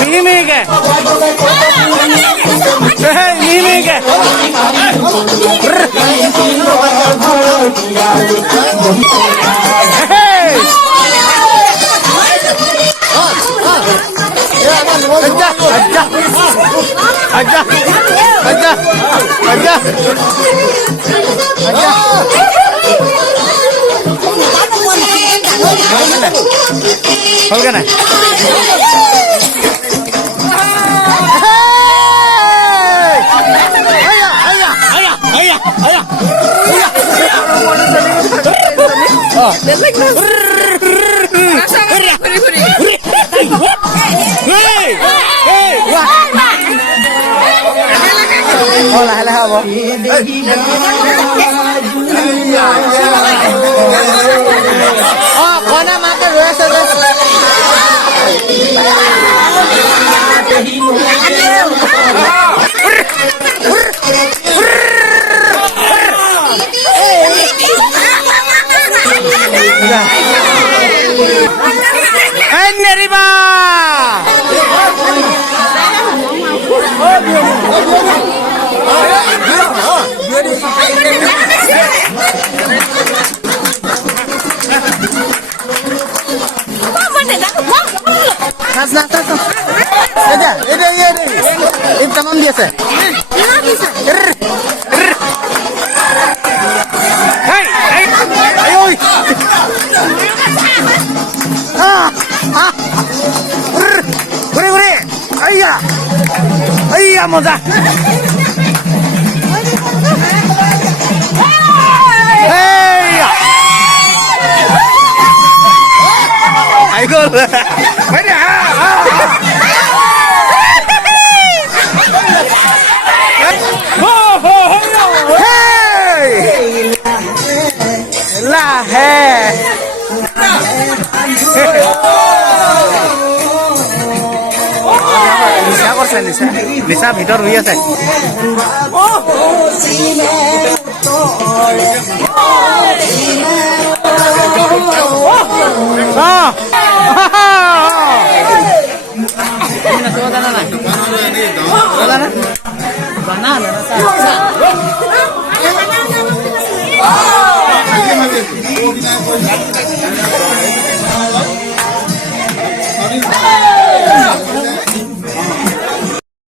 মিহি মিহিকে মিহি মিহিকে আচ্ছা আচ্ছা আচ্ছা আচ্ছা হল কেন লাহে লাহে হব কইনা মাকে ৰৈ আছে যে নেৰিবা কেমন দিয়েছে মজা আই গল লাহে নিচা করছে নিচা নিচা ভিতর হয়ে আছে